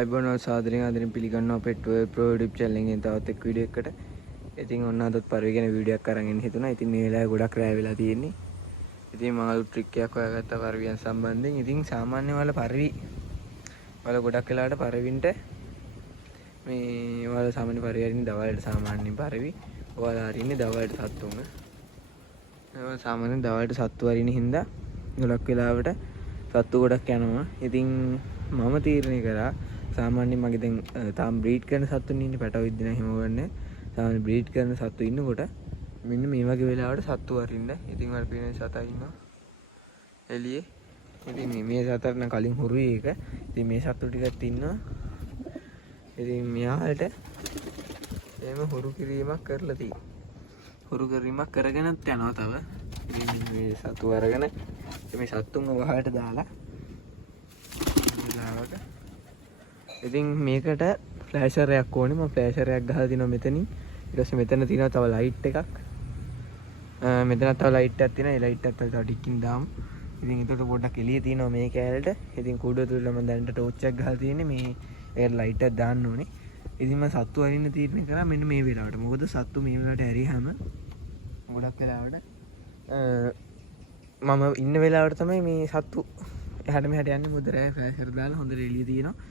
ආයිබෝන සාදරයෙන් ආදරයෙන් පිළිගන්නවා පෙට්වර් ප්‍රෝ YouTube channel එකෙන් තවත් එක් වීඩියෝ එකකට. ඉතින් ඔන්න අදත් පරිවි ගැන වීඩියෝ එකක් අරන් එන්න හිතුණා. ඉතින් මේ වෙලාවේ ගොඩක් රෑ වෙලා තියෙන්නේ. ඉතින් මම අලුත් ට්‍රික් එකක් හොයාගත්තා පරිවියන් සම්බන්ධයෙන්. ඉතින් සාමාන්‍ය වල පරිවි වල ගොඩක් වෙලාවට පරිවින්ට මේ වල සාමාන්‍ය පරිවි අරින්නේ දවල්ට සාමාන්‍යයෙන් පරිවි. ඔයාලා අරින්නේ දවල්ට සත්තුන්ව. ඒ සාමාන්‍යයෙන් දවල්ට සත්තු අරින්න හින්දා ගොඩක් වෙලාවට සත්තු ගොඩක් යනවා. ඉතින් මම තීරණය කරා සාමාන්‍යයෙන් මගේ දැන් තාම බ්‍රීඩ් කරන සත්තුන් ඉන්නේ පැටවෙද්දි නම් හිම ගන්න. සාමාන්‍ය බ්‍රීඩ් කරන සත්තු ඉන්නකොට මෙන්න මේ වගේ වෙලාවට සත්තු අරින්න. ඉතින් වල පිනේ සතා ඉන්නවා එළියේ. ඉතින් මේ සතර නම් කලින් හුරුයි එක. ඉතින් මේ සත්තු ටිකක් ඉන්නවා. ඉතින් මෙයාට එහෙම හුරු කිරීමක් කරලා තියෙනවා. හුරු කිරීමක් කරගෙනත් යනවා තව. ඉතින් මේ සතු අරගෙන මේ සත්තුන්ව වහලට දාලා ඉතින් මේකට ෆ්ලෑෂර් එකක් ඕනේ. මම ෆ්ලෑෂර් එකක් ගහලා තිනවා මෙතනින්. ඊට පස්සේ මෙතන තියෙනවා තව ලයිට් එකක්. මෙතන තව ලයිට් එකක් තියෙනවා. ඒ ලයිට් එකත් තව ටිකකින් දාමු. ඉතින් ඒකට පොඩ්ඩක් එළිය තියෙනවා මේ කෑල්ලට. ඉතින් කුඩුව තුල මම දැනට ටෝච් එකක් ගහලා තියෙන්නේ. මේ ඒකට ලයිට් එකක් දාන්න ඕනේ. ඉතින් මම සත්තු අරින්න තීරණය කරා මෙන්න මේ වෙලාවට. මොකද සත්තු මේ වෙලාවට ඇරියාම ගොඩක් වෙලාවට මම ඉන්න වෙලාවට තමයි මේ සත්තු එහාට මෙහාට යන්නේ. මොකද රෑ ෆ්ලෑෂර් දාලා හොඳට එළිය තියෙනවා.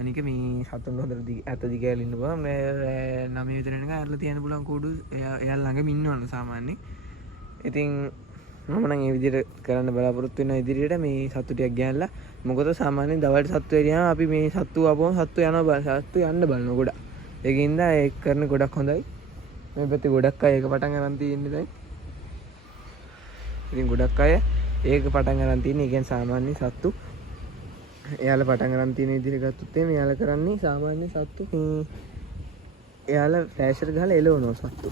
අනික මේ සතුන් හොඳට ඇත දිගෑල ඉන්න බෑ. මේ 9 විතර වෙනකන් ඇරලා තියන්න පුළුවන් කූඩු එයා ළඟම ඉන්නවනේ සාමාන්‍යයෙන්. ඉතින් මම නම් මේ විදිහට කරන්න බලාපොරොත්තු වෙනවා ඉදිරියට මේ සතු ටිකක් ගෑනලා. මොකද සාමාන්‍යයෙන් දවල්ට සත්තු එරියාම අපි මේ සත්තු ආපුවම සත්තු යනවා සත්තු යන්න බලනවා ගොඩක්. ඒකින්ද ඒක කරන ගොඩක් හොඳයි. මේ පැත්තේ ගොඩක් අය ඒක පටන් ගන්න තියෙන්නේ දැන්. ඉතින් ගොඩක් අය ඒක පටන් ගන්න තියෙන්නේ. ඒ කියන්නේ සාමාන්‍ය සත්තු එයාලා පටන් ගන්න තියෙන විදිහට ගත්තොත් එහෙනම් එයාලා කරන්නේ සාමාන්‍ය සත්තු එයාලා ෆ්ලෑෂර් ගහලා එලවනවා සත්තු.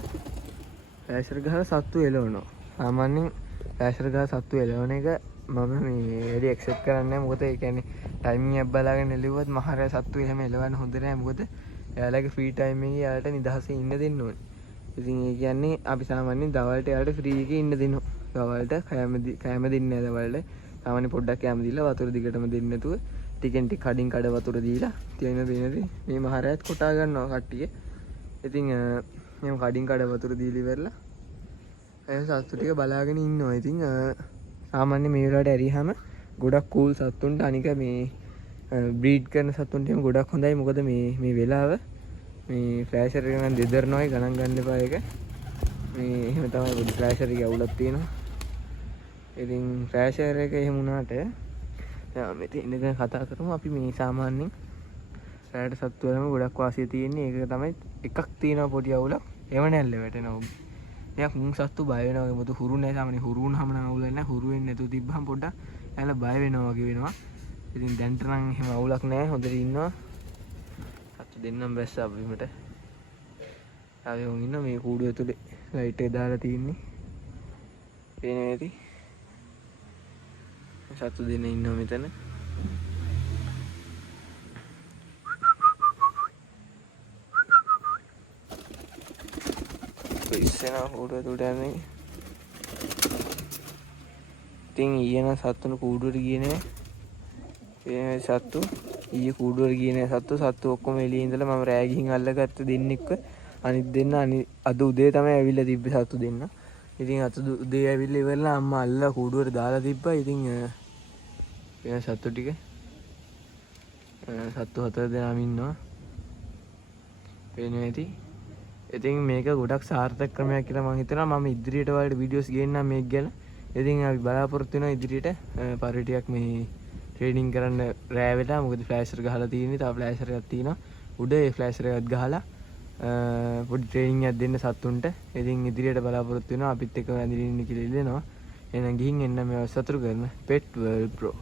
ෆ්ලෑෂර් ගහලා සත්තු එලවනවා. සාමාන්‍යයෙන් ෆ්ලෑෂර් ගහලා සත්තු එලවන එක මම මේ වැඩි ඇක්සෙප්ට් කරන්නේ නැහැ. මොකද ඒ කියන්නේ ටයිමින් එක බලාගෙන එලුවොත් මහරය සත්තු එහෙම එලවන්න හොඳ නැහැ. මොකද එයාලගේ ෆ්‍රී ටයිම් එකේ එයාලට නිදහසේ ඉන්න දෙන්න ඕනේ. ඉතින් ඒ කියන්නේ අපි සාමාන්‍යයෙන් දවල්ට එයාලට ෆ්‍රී එකේ ඉන්න දෙනවා. දවල්ට කෑම දෙන්නේ නැහැ දවල්ට. සාමාන්‍ය පොඩ්ඩක් කෑම දීලා වතුර දිගටම දෙන්නේ නැතුව ටිකෙන් ටික කඩින් කඩ වතුර දීලා තියෙන දෙනදී මේ මහරයත් කොටා ගන්නවා කට්ටිය. ඉතින් එහෙම කඩින් කඩ වතුර දීලි වෙරලා ඒ සත්තු ටික බලාගෙන ඉන්නවා. ඉතින් සාමාන්‍ය මේ වෙලාවට ඇරියාම ගොඩක් කූල් සත්තුන්ට අනික මේ බ්‍රීඩ් කරන සත්තුන්ට එහෙම ගොඩක් හොඳයි. මොකද මේ වෙලාව මේ ෆ්ලෑෂර් එක නම් දෙදරනවායි ගණන් ගන්න එපා ඒක. මේ එහෙම තමයි පොඩි ෆ්ලෑෂර් එකේ අවුලක් තියෙනවා. ඉතින් ෆ්ලෑෂර් එක එහෙම වුණාට මෙතන ඉඳගෙන කතා කරමු. අපි මේ සාමාන්‍යයෙන් රැයට සත්තු වලම ගොඩක් වාසිය තියෙන්නේ. ඒක තමයි එකක් තියෙනවා පොඩි අවුලක්. එව නැල්ල වැටෙනවා. එයා මුං සත්තු බය වෙනවා. මොකද හුරු නැහැ. සාමාන්‍යයෙන් හුරු වුණාම නම් අවුල නැහැ. හුරු වෙන්නේ නැතුව තිබ්බහම පොඩ්ඩක් එයාලා බය වෙනවා වගේ වෙනවා. ඉතින් දැන්ට නම් එහෙම අවුලක් නැහැ. හොඳට ඉන්නවා. සත්තු දෙන්නම් බැස්සා බිමට. ආයෙ උන් ඉන්න මේ කූඩුව ඇතුලේ ලයිට් එක දාලා තියෙන්නේ. පේන්නේ නැති සත්තු දෙන්න ඉන්නවා මෙතන. ඉස්සෙනා කූඩුවට උඩ යන්නේ. ඉතින් ඊයේ නම් සත්තුන කූඩුවට ගියේ නෑ. ඒ සත්තු ඊයේ කූඩුවට ගියේ නෑ සත්තු ඔක්කොම එළියේ ඉඳලා මම රෑ ගිහින් අල්ලගත්ත දෙන්නෙක්ව අනිත් දෙන්න අද උදේ තමයි ඇවිල්ලා තිබ්බේ සත්තු දෙන්න. ඉතින් අද උදේ ඇවිල්ලා ඉවරලා අම්මා අල්ලලා කූඩුවට දාලා තිබ්බා. ඉතින් වෙන සත්තු ටික සත්තු 4 දෙනාම ඉන්නවා. පේන්නේ නැති. ඉතින් මේක ගොඩක් සාර්ථක ක්‍රමයක් කියලා මම හිතනවා. මම ඉදිරියට වලට වීඩියෝස් ගේන්නම් මේක ගැන. ඉතින් අපි බලාපොරොත්තු වෙනවා ඉදිරියට පරි ටිකක් මේ ට්‍රේනින් කරන්න රෑ වෙලා. මොකද ෆ්ලෑෂර් ගහලා තියෙන්නේ. තව ෆ්ලෑෂර් එකක් තියෙනවා. උඩ ඒ ෆ්ලෑෂර් එකත් ගහලා පොඩි ට්‍රේනින් එකක් දෙන්න සත්තුන්ට. ඉතින් ඉදිරියට බලාපොරොත්තු වෙනවා අපිත් එක්ක වැඳින්න කියලා ඉල්ලනවා. එහෙනම් ගිහින් එන්න මේ සතුරු කරන පෙට් වර්ල්ඩ් ප්‍රෝ